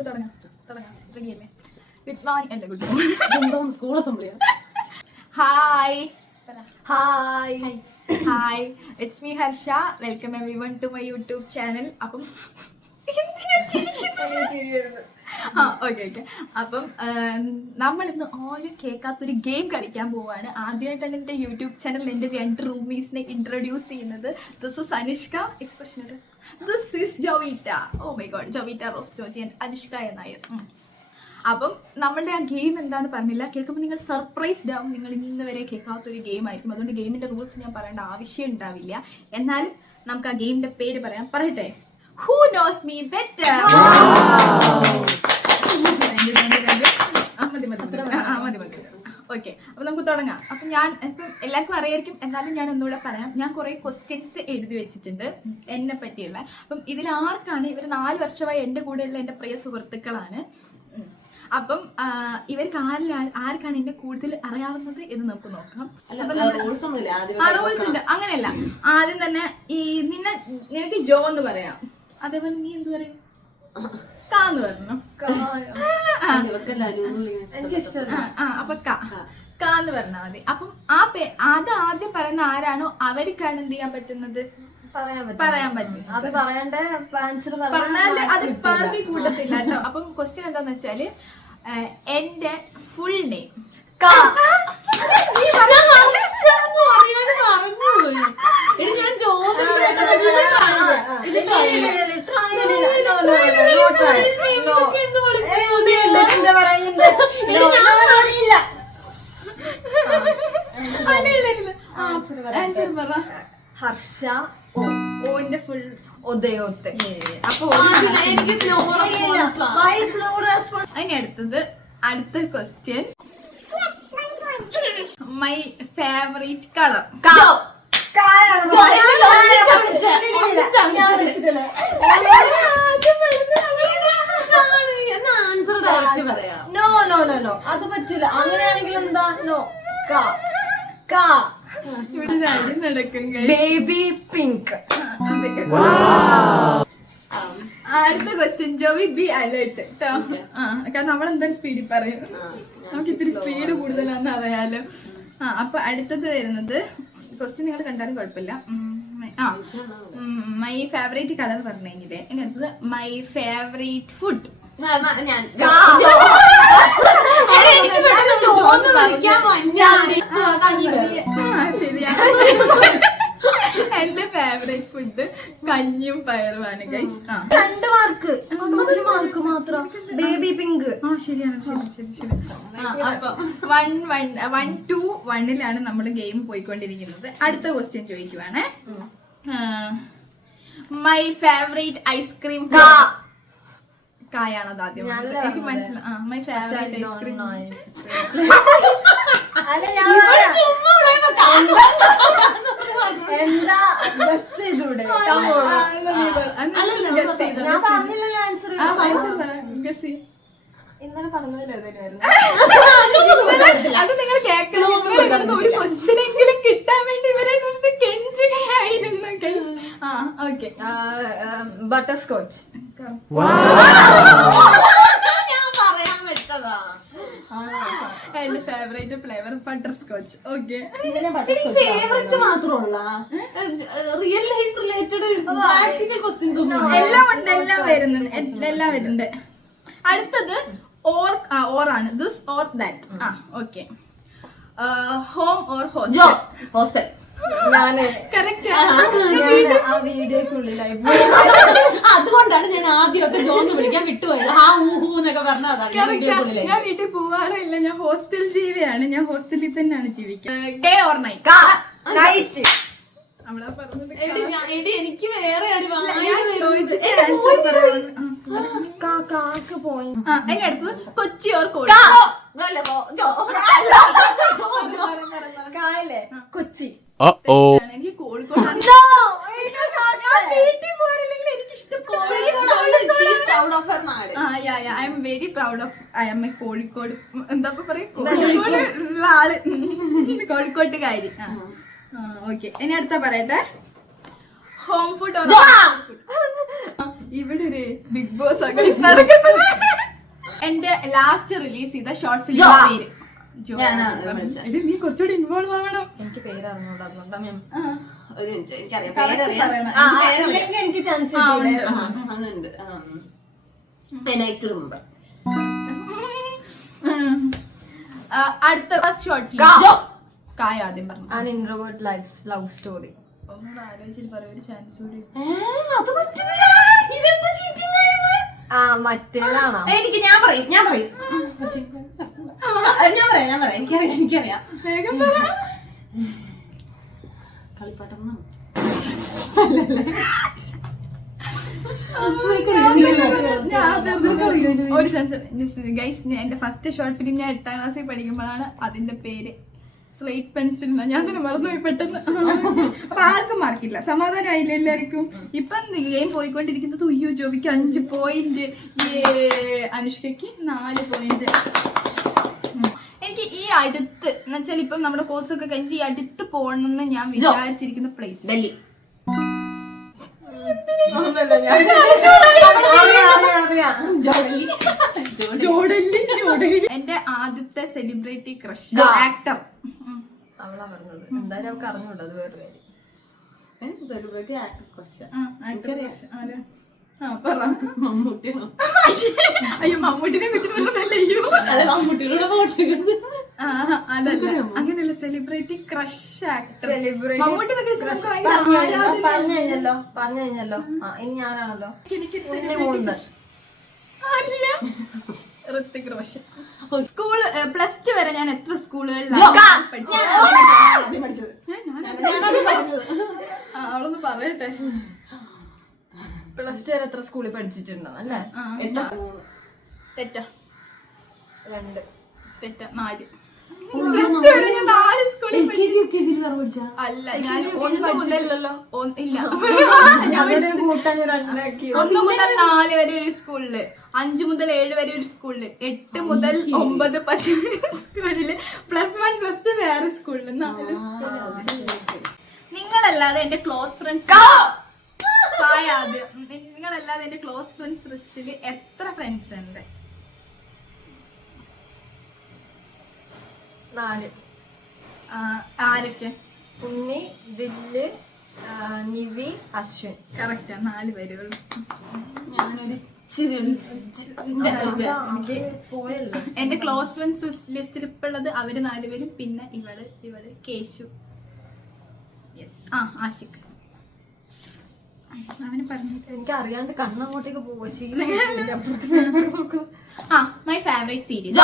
നമുക്ക് തുടങ്ങാം. റെഡിയല്ലേ? ഗുഡ് മോർണിംഗ് അല്ല ഗുഡ് മോർണിംഗ് സ്കൂൾ അസംബ്ലിയാ. Hi, it's me Harsha. Welcome everyone to my YouTube channel. അപ്പം ഓക്കെ അപ്പം നമ്മളിന്ന് ആരും കേൾക്കാത്തൊരു ഗെയിം കളിക്കാൻ പോവാണ്. ആദ്യമായിട്ടാണ് എൻ്റെ യൂട്യൂബ് ചാനൽ എൻ്റെ 2 റൂമീസിനെ ഇൻട്രൊഡ്യൂസ് ചെയ്യുന്നത്. This is Anushka, expression this is Jovita. Oh my god, Jovita Rastogi and Anushka Nair. അപ്പം നമ്മളുടെ ആ ഗെയിം എന്താണെന്ന് പറഞ്ഞില്ല. കേൾക്കുമ്പോൾ നിങ്ങൾ സർപ്രൈസ്ഡ് ആവും. നിങ്ങൾ ഇന്ന് വരെ കേൾക്കാത്തൊരു ഗെയിം ആയിരിക്കും. അതുകൊണ്ട് ഗെയിമിൻ്റെ റൂൾസ് ഞാൻ പറയേണ്ട ആവശ്യം ഉണ്ടാവില്ല. എന്നാലും നമുക്ക് ആ ഗെയിമിൻ്റെ പേര് പറയട്ടെ. Who knows me better? മതി. ഓക്കെ, അപ്പൊ നമുക്ക് തുടങ്ങാം. അപ്പൊ ഞാൻ ഇപ്പം എല്ലാവർക്കും അറിയായിരിക്കും, എന്നാലും ഞാൻ ഒന്നുകൂടെ പറയാം. ഞാൻ കുറെ ക്വസ്റ്റ്യൻസ് എഴുതി വെച്ചിട്ടുണ്ട് എന്നെ പറ്റിയുള്ള. അപ്പം ഇതിൽ ആർക്കാണ്, ഇവർ 4 വർഷമായി എൻ്റെ കൂടെയുള്ള എൻ്റെ പ്രിയ സുഹൃത്തുക്കളാണ്. അപ്പം ഇവർക്ക് ആർക്കാണ് എന്നെ കൂടുതൽ അറിയാവുന്നത് എന്ന് നമുക്ക് നോക്കാം. റൂൾസ് ഉണ്ട്, അങ്ങനെയല്ല. ആദ്യം തന്നെ നിനക്ക് ജോ എന്ന് പറയാം. അതേപോലെ നീ എന്ത് പറയും? കാന്ന് പറഞ്ഞു. അപ്പൊ കാന്ന് പറഞ്ഞാൽ മതി. അപ്പം അത് ആദ്യം പറയുന്ന ആരാണോ അവർക്കാണ് എന്ത് ചെയ്യാൻ പറ്റുന്നത്, പറയാൻ പറ്റും. പറഞ്ഞാല് അത് പാർട്ടി കൂട്ടത്തില്ല കേട്ടോ. അപ്പം ക്വസ്റ്റ്യൻ എന്താന്ന് വെച്ചാല്, എന്റെ ഫുൾ നെയിം ഹർഷ ഓന്റെ ഫുൾ ഉദയോത്തെ. അപ്പൊ അതിന് അടുത്ത question, my favourite colour. No അത് പറ്റൂല. അങ്ങനെയാണെങ്കിൽ എന്താ? നോ. ഇവിടെ രാജ്യം നടക്കും. Baby pink. അടുത്ത ക്വസ്റ്റ്യൻ, ജോവി ബി അലേർട്ട്. കാരണം നമ്മളെന്തായാലും സ്പീഡിൽ പറയും. നമുക്ക് ഇത്തിരി സ്പീഡ് കൂടുതലാണെന്ന് അറിയാലോ. അപ്പൊ അടുത്തത് വരുന്നത് ക്വസ്റ്റ്യൻ നിങ്ങൾ കണ്ടാലും കുഴപ്പമില്ല. മൈ ഫേവറേറ്റ് കളർ പറഞ്ഞു കഴിഞ്ഞില്ലേ. ഇനി അടുത്തത് മൈ ഫേവറേറ്റ് ഫുഡ്. ശരിയാണ്. എന്റെ ഫേവറേറ്റ് ഫുഡ് കഞ്ഞിയും പയറുമാണ് ഗൈസ്. 2 മാർക്ക്, 1 മാർക്ക് മാത്രം. Baby pink. ശരിയാണ്. അപ്പൊ 1-2-1 നമ്മൾ ഗെയിം പോയിക്കൊണ്ടിരിക്കുന്നത്. അടുത്ത ക്വസ്റ്റ്യൻ ചോദിക്കുവാണേ. My favourite ice cream. കായാണത് ആദ്യം എനിക്ക് മനസ്സിലായി. My favourite ice cream. എന്താ ബസ് ചെയ്തൂടെ? ഇന്നലെ പറഞ്ഞതിലേതായിരുന്നു? അത് നിങ്ങൾ കേൾക്കണം. ഒരു ക്വസ്റ്റ്യനെങ്കിലും കിട്ടാൻ വേണ്ടി ഇവരെ കെഞ്ചുകയായിരുന്നു. Okay, butterscotch. എന്റെ favourite flavour butterscotch. Okay, എല്ലാം വരുന്നുണ്ട്. അടുത്തത് ഓറാണ്. This or that. Okay, home or hostel. അതുകൊണ്ടാണ് ഞാൻ ആദ്യമൊക്കെ ജോന്ന് വിളിക്കാൻ വിട്ടുപോയത്. എന്നൊക്കെ പറഞ്ഞതാണ്. ഞാൻ വീട്ടിൽ പോവാറില്ല. ഞാൻ ഹോസ്റ്റൽ ജീവിയാണ്. ഞാൻ ഹോസ്റ്റലിൽ തന്നെയാണ് ജീവിക്കുന്നത്. Day or night? നൈറ്റ്. എനിക്ക് വേറെ അതിനടുത്ത് കൊച്ചി ഓർ കോഴി? കൊച്ചി. എനിക്ക് Kozhikode. I am very proud of I M A Kozhikode. എന്താ പറയാ, കോഴിക്കോട് ഉള്ള ആള്, കോഴിക്കോട്ടുകാരി. ഓക്കെ, ഇനി അടുത്ത പറയട്ടെ. Home food. ഇവിടെ ഒരു ബിഗ് ബോസ് നടക്കുന്നത്. ലാസ്റ്റ് റിലീസ് ചെയ്ത ഷോർട്ട് ഫിലിം ജോ. പേര് ജോ. ഞാനാ വിളിച്ചത്. എടി, നീ കുറച്ചുകൂടി ഇൻവോൾവ് ആവണം. എനിക്ക് പേര് അറിഞ്ഞൂടാ, അതുകൊണ്ടാ ഞാൻ ഒരു മിനിറ്റ്, എനിക്കറിയാം Correct പേരറിയാം. പറയണം. എനിക്ക് പേരറിയാം. അല്ലെങ്കിൽ എനിക്ക് ചാൻസ് ഉണ്ട്. അതുണ്ട്. എനിക്ക് റിമെമ്പർ. അടുത്ത ഫസ്റ്റ് ഷോർട്ട് ഫിലിം ജോ. കായ ആദ്യം പറഞ്ഞു. An introvert love story. ഒന്നുകൂടെ ആലോചിച്ചിട്ട് പറയാം, ഒരു ചാൻസ് കൂടി. അത് പറ്റൂല. ഇതെന്താ cheating ആയത്? മറ്റേതാണോ? എനിക്ക് ഞാൻ പറയും. പക്ഷേ, ഞാൻ പറയാം. എനിക്കറിയാം. വേഗം പറ. കളിപ്പാട്ടം ഒരു ചാൻസ് ഗൈസ്. എന്റെ ഫസ്റ്റ് ഷോർട്ട് ഫിലിം ഞാൻ 8ാം ക്ലാസ്സിൽ പഠിക്കുമ്പോഴാണ് അതിന്റെ പേര് സ്ലേറ്റ് പെൻസിൽ. ഞാൻ തന്നെ മറന്നുപോയി പെട്ടെന്ന്. അപ്പൊ ആർക്കും മാർക്കില്ല, സമാധാനമായില്ല എല്ലാവർക്കും. ഇപ്പം ഗെയിം പോയിക്കൊണ്ടിരിക്കുന്നത്. ഉയ്യോ, ജോബിക്ക് 5 പോയിന്റ്, അനുഷ്കയ്ക്ക് 4 പോയിന്റ്. എനിക്ക് ഈ അടുത്ത് എന്ന് വെച്ചാൽ ഇപ്പം നമ്മുടെ കോഴ്സ് ഒക്കെ കഴിഞ്ഞിട്ട് ഈ അടുത്ത് പോകണമെന്ന് ഞാൻ വിചാരിച്ചിരിക്കുന്ന പ്ലേസ് ഡൽഹി. എന്റെ ആദ്യത്തെ സെലിബ്രിറ്റി ക്രഷ് ആക്ടർ. അവളാ പറഞ്ഞത്. എന്തായാലും അവൾക്ക് അറിഞ്ഞൂടാ, അത് വേറെ കാര്യം. Celebrity actor question. മമ്മൂട്ടിയാണോ? അയ്യോ, മമ്മൂട്ടിനെ കുറിച്ച് അതെ, മമ്മൂട്ടിയുടെ ഫോട്ടോ അതല്ല, അങ്ങനെയല്ല. Celebrity crush actor. Celebrity Mammootty പറഞ്ഞു കഴിഞ്ഞല്ലോ. ഇനി ഞാനാണല്ലോ. ഋത്തിക് റോഷൻ. സ്കൂൾ +2 വരെ ഞാൻ എത്ര സ്കൂളുകളിലാണ് പഠിച്ചത്? അവളൊന്ന് പറയട്ടെ. +2 വരെ എത്ര സ്കൂളിൽ പഠിച്ചിട്ടുണ്ടെന്നല്ലേ? തെറ്റാ 2. തെറ്റാ 4. +2 വരെ ഞാൻ 4 സ്കൂളിൽ അല്ല. ഞാൻ 1 മുതൽ ഇല്ല 1 മുതൽ 4 വരെ ഒരു സ്കൂളില്, 5 മുതൽ 7 വരെ ഒരു സ്കൂളില്, 8 മുതൽ 9, 10 വരെ സ്കൂളില്, +1 +2 വേറെ സ്കൂളില്. നിങ്ങളല്ലാതെ എന്റെ ക്ലോസ് ഫ്രണ്ട്സ് ആദ്യം നിങ്ങളല്ലാതെ എന്റെ ക്ലോസ് ഫ്രണ്ട്സ് ലിസ്റ്റിൽ എത്ര ഫ്രണ്ട്സ് ഉണ്ട്? 4. ആരൊക്കെ? ഉണ്ണി, ദില്ല്, നിവി, അശ്വിൻ. കറക്റ്റാ, 4 പേരുകൾ. പോയല്ലോ. എന്റെ ക്ലോസ് ഫ്രണ്ട്സ് ലിസ്റ്റിൽ ഇപ്പൊ ഉള്ളത് അവര് 4 പേരും, പിന്നെ ഇവള് കേശു, ആഷിഖ്. അവന് പറഞ്ഞിട്ട് എനിക്ക് അറിയാണ്ട് കണ്ണങ്ങോട്ടേക്ക് പോയി. മൈ ഫേവറേറ്റ് സീരീസ്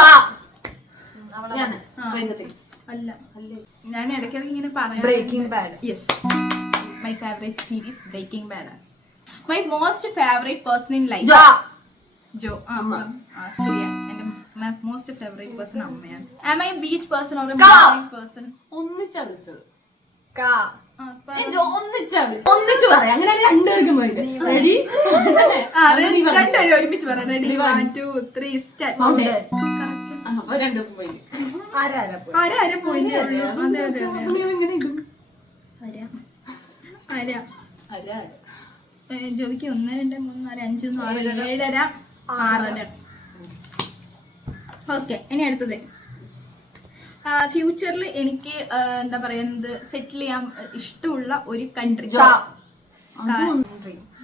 അല്ല, ഞാൻ ഇടയ്ക്കിടയ്ക്ക് ഇങ്ങനെ പറയാം. Breaking Bad. Yes, my favourite series Breaking Bad. My most favourite person in life Jo. ശരിയാ, എന്റെ മോസ്റ്റ് ഫേവറേറ്റ് പേഴ്സൺ അമ്മയാണ്. Am I beach person or person? ഒന്നിച്ചാ വിളിച്ചത്. ഒന്നിച്ച് പറയാം. അങ്ങനെ രണ്ടുപേർക്കും റെഡി? രണ്ടുപേരും ഒരുമിച്ച് പറയാം. Ready, 1 2 3 start. ആരാ പോയിന്റ്? അതെ. ജോബിക്ക് 1 2 3 4 5 6 7 6. ഓക്കെ, ഇനി അടുത്തത്. ഫ്യൂച്ചറിൽ എനിക്ക് എന്താ പറയുന്നത്, സെറ്റിൽ ചെയ്യാൻ ഇഷ്ടമുള്ള ഒരു കൺട്രി.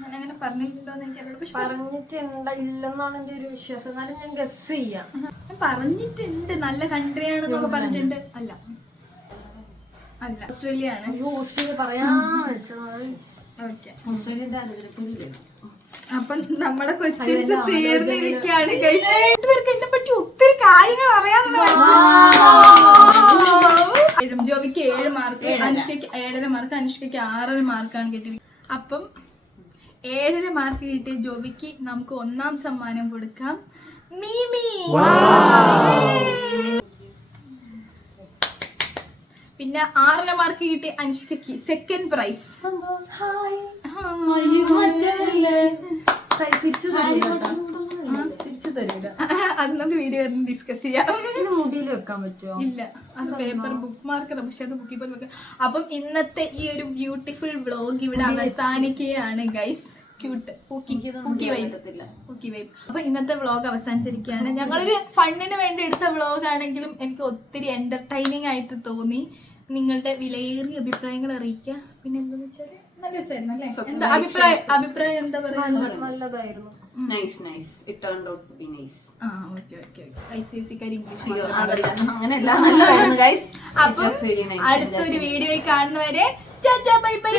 അങ്ങനെ പറഞ്ഞിട്ടുണ്ടോന്ന് എനിക്കറിയില്ല, പക്ഷെ പറഞ്ഞിട്ടുണ്ടില്ലെന്നാണ് എന്റെ ഒരു വിശ്വാസം. എന്നാലും ഞാൻ ഗസ് ചെയ്യാം. പറഞ്ഞിട്ടുണ്ട് നല്ല കൺട്രി ആണെന്നൊക്കെ പറഞ്ഞിട്ടുണ്ട്. അല്ല, ഓസ്ട്രേലിയ ആണ്. ഓസ്ട്രേലിയ പറയാ വെച്ചത്. ഓക്കെ, ഓസ്ട്രേലിയന്റെ അതിരപ്പൂരില്ലേ? അപ്പം നമ്മുടെ ക്വസ്റ്റ്യൻസ് തീർന്നിരിക്കുകയാണ്. രണ്ടുപേർക്ക് എന്നെ പറ്റി ഒത്തിരി കാര്യങ്ങൾ അറിയാമെന്ന്. ജോബിക്ക് 7 മാർക്ക്, അനുഷ്കയ്ക്ക് 7.5 മാർക്ക്, അനുഷ്കയ്ക്ക് 6 മാർക്കാണ് കിട്ടിയിരിക്കുന്നത്. അപ്പം 7.5 മാർക്ക് കിട്ടിയ ജോബിക്ക് നമുക്ക് 1ാം സമ്മാനം കൊടുക്കാം. മീമി. പിന്നെ 6.5 മാർക്ക് കിട്ടിയ അനുഷ്കയ്ക്ക് 2nd പ്രൈസ്. അത് നമുക്ക് വീഡിയോ ഡിസ്കസ് ചെയ്യാം. മുടിയിൽ വെക്കാൻ പറ്റുമോ? ഇല്ല, അത് പേപ്പർ ബുക്ക് മാർക്കറാണ്, പക്ഷെ അത് ബുക്കിൽ പോലും വെക്കാം. അപ്പം ഇന്നത്തെ ഈ ഒരു ബ്യൂട്ടിഫുൾ വ്ലോഗ് ഇവിടെ അവസാനിക്കുകയാണ് ഗൈസ്. ക്യൂട്ട് പറ്റത്തില്ല. അപ്പൊ ഇന്നത്തെ വ്ളോഗ് അവസാനിച്ചിരിക്കുകയാണ്. ഞങ്ങളൊരു ഫണ്ണിന് വേണ്ടി എടുത്ത വ്ളോഗ് ആണെങ്കിലും എനിക്ക് ഒത്തിരി എന്റർടൈനിങ് ആയിട്ട് തോന്നി. നിങ്ങളുടെ വിലയേറിയ അഭിപ്രായങ്ങൾ അറിയിക്കുക. പിന്നെ എന്താന്ന് വെച്ചാല് നല്ല രസമായിരുന്നു അല്ലേ? എന്താ അഭിപ്രായം എന്താ പറയുക? നല്ലതായിരുന്നു. It turned out to be nice. ICSE-ക്കാര് ഇംഗ്ലീഷ് അങ്ങനെയല്ല, നല്ലതായിരുന്നു guys. അപ്പം അടുത്തൊരു വീഡിയോയിൽ കാണുന്നവരെ ബൈ ബൈ.